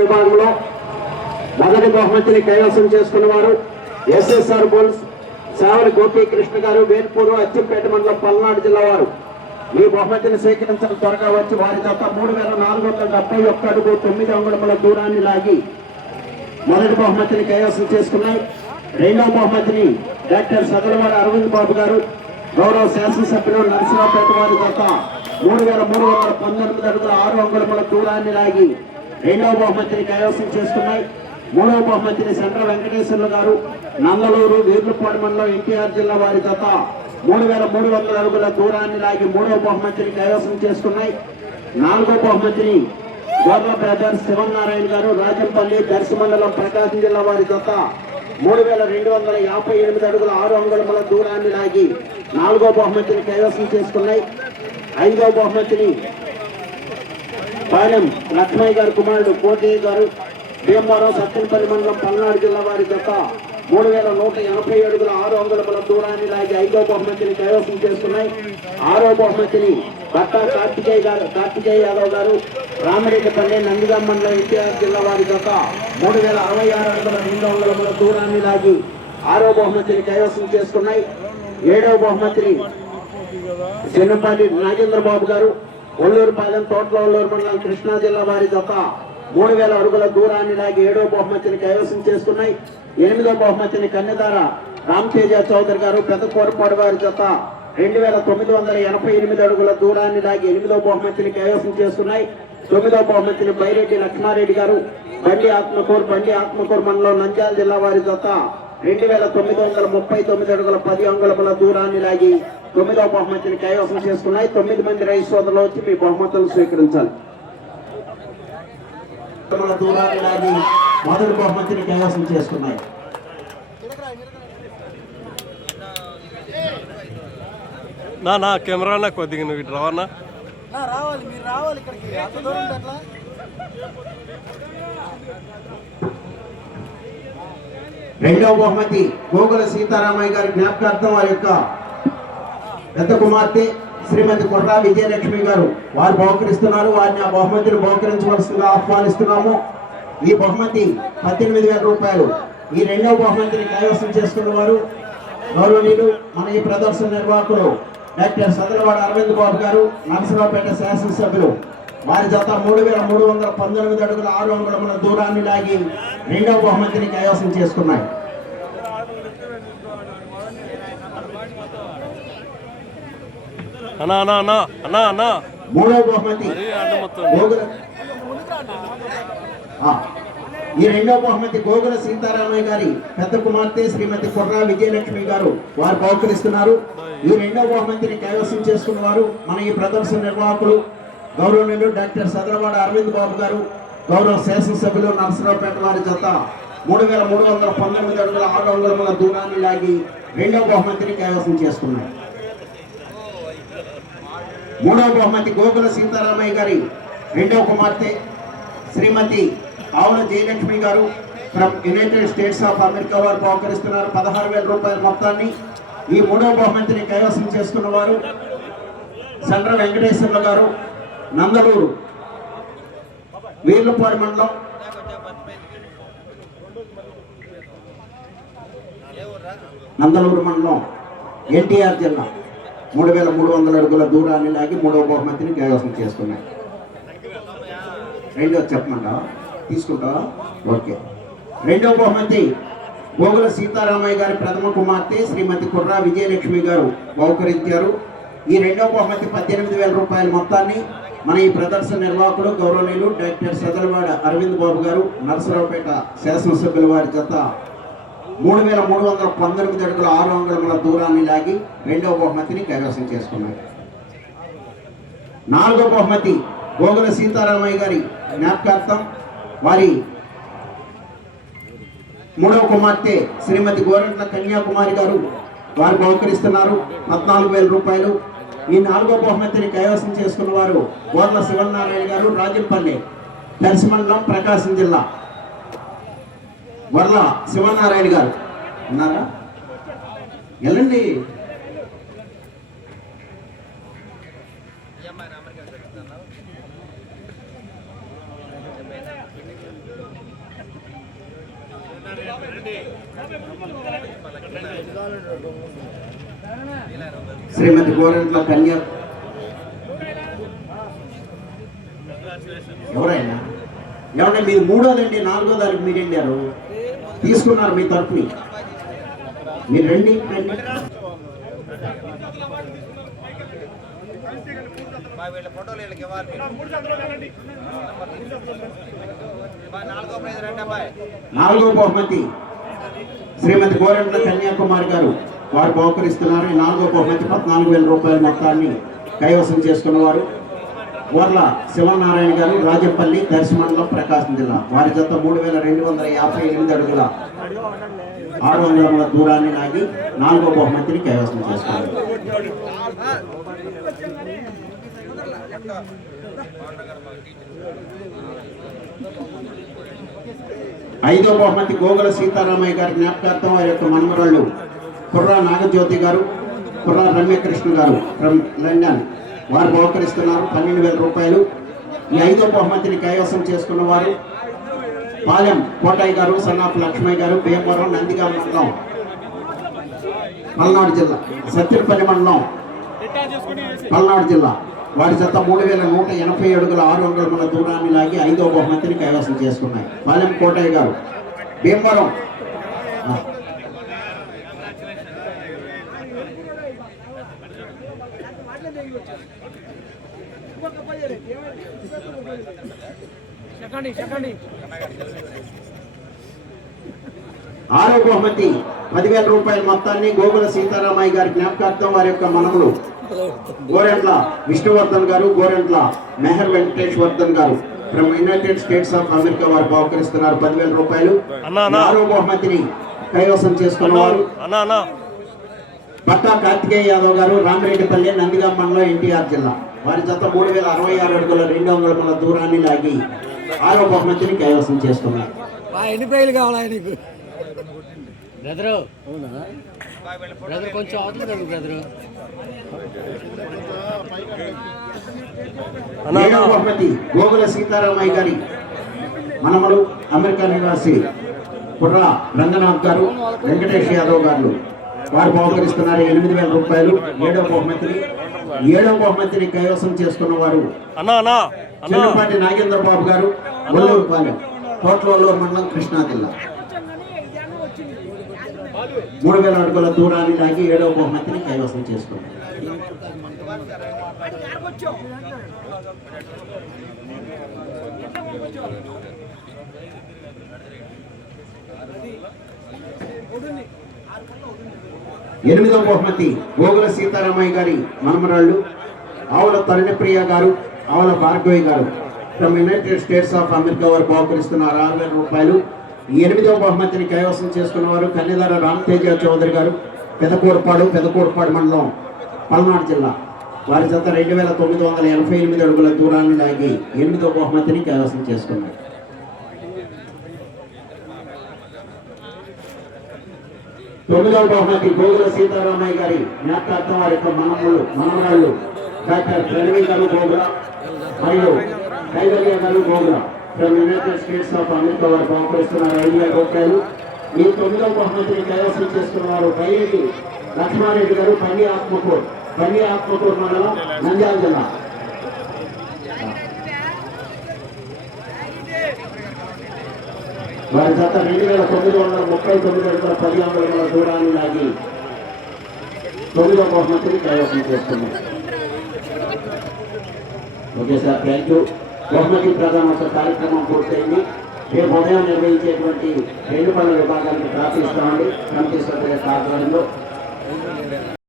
విభాగంలో మొదటి బహుమతిని కైవసం చేసుకున్నవారు ఎస్ఎస్ఆర్ బుల్స్ సావరి గోపీకృష్ణ గారు, వేర్పూరు, అచ్చంపేట మండలం, పల్నాడు జిల్లా వారు. ఈ బహుమతిని స్వీకరించడం త్వరగా వచ్చి వారి చేత 3471 అడుగు 9 అంగుళముల దూరాన్ని లాగి మొదటి బహుమతిని కైవసం చేసుకున్నాయి. రెండవ బహుమతిని డాక్టర్ సదలవాడ అరవింద్ బాబు గారు, గౌరవ శాసనసభ్యులు, నరసింహపేట వారి చేత 3319 అడుగుల 6 అంగుళముల దూరాన్ని లాగి రెండవ బహుమతిని కైవసం చేసుకున్నాయి. మూడవ బహుమతిని సెంట్ర వెంకటేశ్వర్లు గారు, నందలూరు, వీర్లపాడు మండలం, ఎన్టీఆర్ జిల్లా వారి చేత 3300 అడుగుల దూరాన్ని లాగి మూడవ బహుమతిని కైవసం చేసుకున్నాయి. నాలుగో బహుమతిని గోర్ల బ్రదర్స్ శివనారాయణ గారు, రాజంపల్లి, దర్శి మండలం, ప్రకాశం జిల్లా వారి చేత 3258 అడుగుల 6 అంగుళముల దూరాన్ని లాగి నాలుగో బహుమతిని కైవసం చేసుకున్నాయి. ఐదవ బహుమతిని పాలెం లక్ష్మయ్య గారు కుమారుడు కోటయ్య గారు, భీమవరం, సత్తెనపల్లి మండలం, పల్నాడు జిల్లా వారి చేత 3180 అడుగుల 6 అంగుళముల దూరాన్ని లాగి ఐదో బహుమతిని కైవసం చేసుకున్నాయి. ఆరో బహుమతిని భర్తా కార్తికేయ యాదవ్ గారు, రామిరెడ్డిపల్లి, నందిగాం మండలం, ఎన్టీఆర్ జిల్లా వారి చేత 3066 అడుగుల 2 అంగుళముల దూరాన్ని లాగి ఆరో బహుమతిని కైవసం చేసుకున్నాయి. ఏడవ బహుమతిని చెన్నపల్లి నాగేంద్రబాబు గారు, ఒల్లూరుపాలెం, తోట్ల ఒల్లూరు మండలం, కృష్ణా జిల్లా వారి చేత 3000 అడుగుల దూరాన్ని లాగి ఏడవ బహుమతిని కైవసం చేసుకున్నాయి. ఎనిమిదో బహుమతిని కన్నెదార రామతేజ చౌదరి గారు, పెద్దకోరపాడు వారి చేత 2988 అడుగుల దూరాన్ని లాగి ఎనిమిదో బహుమతిని కైవసం చేసుకున్నాయి. తొమ్మిదో బహుమతిని బైరెడ్డి లక్ష్మారెడ్డి గారు, బండి ఆత్మకూరు మండలం, నంద్యాల జిల్లా వారి చేత 2939 అడుగుల 10 అంగుళముల దూరాన్ని లాగి తొమ్మిదో బహుమతిని కైవసం చేసుకున్నాయి. 9 మంది రైతు సోదరులు వచ్చి మీ బహుమతులు స్వీకరించాలి. దూరాన్ని లాగి మొదటి బహుమతిని కైవసం చేసుకున్నాయి. నా కెమెరా కొద్దిగా నువ్వు ఇటు రావన్నా. రెండవ బహుమతి గోగుల సీతారామయ్య గారి జ్ఞాపకార్థం వారి యొక్క పెద్ద కుమార్తె శ్రీమతి కొర్రా విజయలక్ష్మి గారు వారు బహుకరిస్తున్నారు. వారిని ఆ బహుమతిని బహుకరించవలసిందిగా ఆహ్వానిస్తున్నాము. ఈ బహుమతి 18,000 రూపాయలు. ఈ రెండవ బహుమతిని కైవసం చేసుకున్న వారు గౌరవనీయులు మన ఈ ప్రదర్శన నిర్వాహకులు డాక్టర్ సదలవాడ అరవింద్ బాబు గారు, నరసింహపేట శాసనసభ్యులు. వారి జత 3319 అడుగుల 6 అంగుళముల దూరాన్ని లాగి రెండవ బహుమతిని కైవసం చేసుకున్నాయి. మూడవ బహుమతి ఈ రెండవ బహుమతి గోగుల సీతారామయ్య గారి పెద్ద కుమార్తె శ్రీమతి కొర్రా విజయలక్ష్మి గారు వారు బహుకరిస్తున్నారు. ఈ రెండవ బహుమతిని కైవసం చేసుకున్న వారు మన ఈ ప్రదర్శన నిర్వాహకులు గౌరవనీయులు డాక్టర్ సదలవాడ అరవింద్ బాబు గారు, గౌరవ శాసనసభ్యులు, నరసరావుపేట వారి జత 3319 అడుగుల 6 అంగుళముల దూరాన్ని లాగి రెండవ బహుమతిని కైవసం చేసుకున్నారు. మూడవ బహుమతి గోగుల సీతారామయ్య గారి రెండవ కుమార్తె శ్రీమతి ఆవుల జయలక్ష్మి గారు from United states of America వారు బహుకరిస్తున్నారు 16,000 రూపాయల మొత్తాన్ని. ఈ మూడవ బహుమతిని కైవసం చేసుకున్న వారు సెంట్ర వెంకటేశ్వర్లు గారు, నందలూరు, వీర్లపాడు మండలం, ఎన్టీఆర్ జిల్లా 3300 అడుగుల దూరాన్ని లాగి మూడవ బహుమతిని కైవసం చేసుకున్నాయి. రెండవ చెప్పమంటా తీసుకుంటావా? ఓకే. రెండవ బహుమతి గోగుల సీతారామయ్య గారి ప్రథమ కుమార్తె శ్రీమతి కొర్రా విజయలక్ష్మి గారు బహుకరించారు. ఈ రెండవ బహుమతి 18,000 రూపాయల మొత్తాన్ని మన ఈ ప్రదర్శన నిర్వాహకులు గౌరవనీయులు డాక్టర్ సదలవాడ అరవింద్ బాబు గారు, నరసరావుపేట శాసనసభ్యుల వారి జత 3319 అడుగుల 6 అంగుళముల దూరాన్ని లాగి రెండవ బహుమతిని కైవసం చేసుకున్నారు. నాలుగో బహుమతి గోగుల సీతారామయ్య గారి జ్ఞాపకార్థం వారి మూడవ కుమార్తె శ్రీమతి గోరంట్ల కన్యాకుమారి గారు వారు బహుకరిస్తున్నారు 14,000 రూపాయలు. ఈ నాలుగో బహుమతిని కైవసం చేసుకున్న వారు గోర్ల శివనారాయణ గారు, రాజంపల్లి, దర్శి మండలం, ప్రకాశం జిల్లా. వర్ల శివనారాయణ గారు ఉన్నారా? వెళ్ళండి. శ్రీమతి గోరెంట్ల కన్య ఎవరైనా ఏమన్నా మీరు మూడోదండి, నాలుగో దానికి మీరు వెళ్ళారు, తీసుకున్నారు మీ తరఫుని, మీరు రండి. నాలుగో బహుమతి శ్రీమతి గోరెంట్ల కన్యాకుమారి గారు వారు బహుకరిస్తున్నారు. ఈ నాలుగో బహుమతి 14,000 రూపాయల మొత్తాన్ని కైవసం చేసుకున్నవారు వర్ల శివనారాయణ గారు, రాజపల్లి, దర్శి మండలం, ప్రకాశం జిల్లా. వారి జత 3,258 అడుగుల 600 అడుగుల దూరాన్ని లాగి నాలుగో బహుమతిని కైవసం చేసుకున్నారు. ఐదో బహుమతి గోగుల సీతారామయ్య గారి జ్ఞాపకార్థం వారి యొక్క మనమరాళ్ళు కుర్రా నాగజ్యోతి గారు, కుర్రా రమ్యకృష్ణ గారు ఫ్రమ్ లండన్ వారు బహుకరిస్తున్నారు 12,000 రూపాయలు. ఈ ఐదో బహుమతిని కైవసం చేసుకున్న వారు పాలెం కోటయ్య గారు, సన్నాపు లక్ష్మయ్య గారు, భీమవరం, నందిగామ మండలం, పల్నాడు జిల్లా, సత్తిపల్లి మండలం, పల్నాడు జిల్లా. వారి జత 3,180 అడుగుల 600 అడుగుల దూరాన్ని లాగి ఐదో బహుమతిని కైవసం చేసుకున్నాయి. పాలెం కోటయ్య గారు, భీమవరం. ఆరో బహుమతి 10,000 రూపాయల మొత్తాన్ని గోగుల సీతారామయ్య గారి జ్ఞాపకార్థం వారి యొక్క మనములు గోరెంట్ల విష్ణువర్ధన్ గారు, గోరెంట్ల మెహర్ వెంకటేశ్వర్ధన్ గారు from United states of America వారు బహుకరిస్తున్నారు 10,000 రూపాయలు. ఆరో బహుమతిని కైవసం చేసుకున్నవారు పక్కా కార్తికేయ యాదవ్ గారు, రామిరెడ్డిపల్లి, నందిగామ మండలం, ఎన్టీఆర్ జిల్లా. వారి జత 3,066 అడుగుల 200 అడుగుల దూరాన్ని లాగి ఆరో బహుమతిని కైవసం చేసుకున్నారు. ఎన్ని ప్రైలు కావాలా నీకు బ్రదరు? బ్రదర్ కొంచెం అవుతుంది బ్రదరు. ఏడవ బహుమతి గోగుల సీతారామయ్య గారి మనమడు అమెరికా నివాసి కుర్రా రంగనాథ్ గారు, వెంకటేష్ యాదవ్ గారు వారు బహుకరిస్తున్నారు 8,000 రూపాయలు. ఏడవ బహుమతిని కైవసం చేసుకున్న వారు చిన్నపాటి నాగేంద్ర బాబు గారు, ఒల్లూరు పాలెం, కోట్లూరు మండలం, కృష్ణా జిల్లా. 3,000 అడుగుల దూరాన్ని లాగి ఏడవ బహుమతిని కైవసం చేసుకున్నారు. ఎనిమిదవ బహుమతి గోగుల సీతారామయ్య గారి మనమరాళ్ళు ఆవుల తరుణప్రియ గారు, ఆవుల భార్గవి గారు from United states of America వారు బహుకరిస్తున్నారు 6,000 రూపాయలు. ఈ ఎనిమిదవ బహుమతిని కైవసం చేసుకున్న వారు కన్యదార రామతేజ చౌదరి గారు, పెదకూరుపాడు మండలం, పల్నాడు జిల్లా. వారి జత 2,988 అడుగుల దూరాన్ని లాగి ఎనిమిదవ బహుమతిని కైవసం చేసుకున్నారు. తొమ్మిదవ బహుమతి గోగుల సీతారామయ్య గారి జ్ఞాపకార్థం వారి యొక్క మనమరాళ్ళు డాక్టర్ ప్రణవి గారు గోగుల మరియు కైవల్య గారు Gogula from United states of America వారు బహుకరిస్తున్నారు 5,000 రూపాయలు. ఈ తొమ్మిదవ బహుమతిని కైవసం చేసుకున్న వారు పైరెడ్డి లక్ష్మారెడ్డి గారు, పల్లి ఆత్మకూరు మండలం, నంద్యాల జిల్లా. వారి జత 2,939 అడుగుల 10 అంగుళాల దూరాన్ని లాగి 9వ బహుమతిని కైవసం చేస్తున్నారు. Okay sir, thank you. బహుమతి ప్రధానోత్సవ కార్యక్రమం పూర్తయింది. రేపు ఉదయం నిర్వహించేటువంటి 2 పనుల విభాగానికి ప్రార్థిస్తామండి కమిటీ సభ్యుల ఆధ్వర్యంలో.